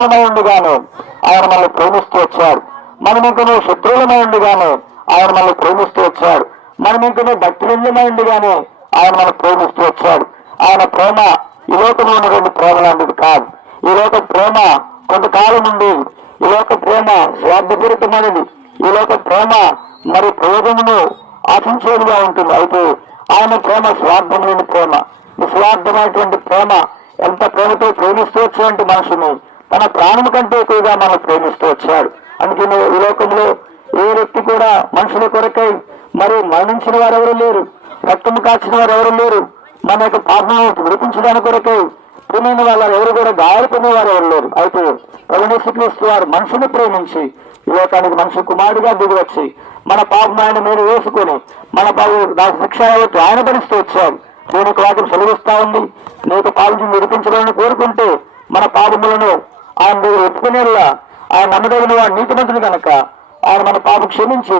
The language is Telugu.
ఉండగానే ఆయన మనల్ని ప్రేమిస్తూ వచ్చాడు. మనం ఇంకనూ శత్రువులమై ఉండగానే ఆయన మనల్ని ప్రేమిస్తూ వచ్చాడు. మనం ఇంకనూ భక్తులమై ఉండగానే ఆయన మనల్ని ప్రేమిస్తూ వచ్చాడు. ఆయన ప్రేమ ఈ లోకంలో ఉన్నటువంటి ప్రేమ లాంటిది కాదు. ఈ లోక ప్రేమ కొంతకాలం నుండి ఈ లోక ప్రేమ స్వార్థపూరితమైనది. ఈ లోక ప్రేమ మరి ప్రయోజనము ఆశించేదిగా ఉంటుంది. అయితే ఆయన ప్రేమ స్వార్థం లేని ప్రేమ, నిస్వార్థమైనటువంటి ప్రేమ. ఎంత ప్రేమతో ప్రేమిస్తూ వచ్చేటువంటి మనుషుని తన ప్రాణం కంటే ఎక్కువగా మనం ప్రేమిస్తూ వచ్చాడు. అందుకని ఈ లోకంలో ఏ వ్యక్తి కూడా మనుషుల కొరకై మరి మరణించిన వారు ఎవరు లేరు, రక్తము కాచిన వారు ఎవరు లేరు. మన యొక్క పాపను విడిపించడానికి కొరకై ప్రేమైన వాళ్ళు ఎవరు కూడా గాయపడిన వారు ఎవరు లేరు. అయితే యేసుక్రీస్తు వారు మనుషుని ప్రేమించి ఈ లోకానికి మనుషు కుమారుడిగా దిగి వచ్చి మన పాపం ఆయన మీద వేసుకొని మన పాప శిక్ష ఆయన భరిస్తూ వచ్చాడు. దేవునికి వాక్యం సెలవిస్తా ఉంది, నీకు పాపం విడిపించాలని కోరుకుంటే మన పాపములను ఆయన దగ్గర ఒప్పుకునేలా ఆయన నమ్మదగిన వాడు నీతిమంతుడు కనుక ఆయన మన పాపం క్షమించి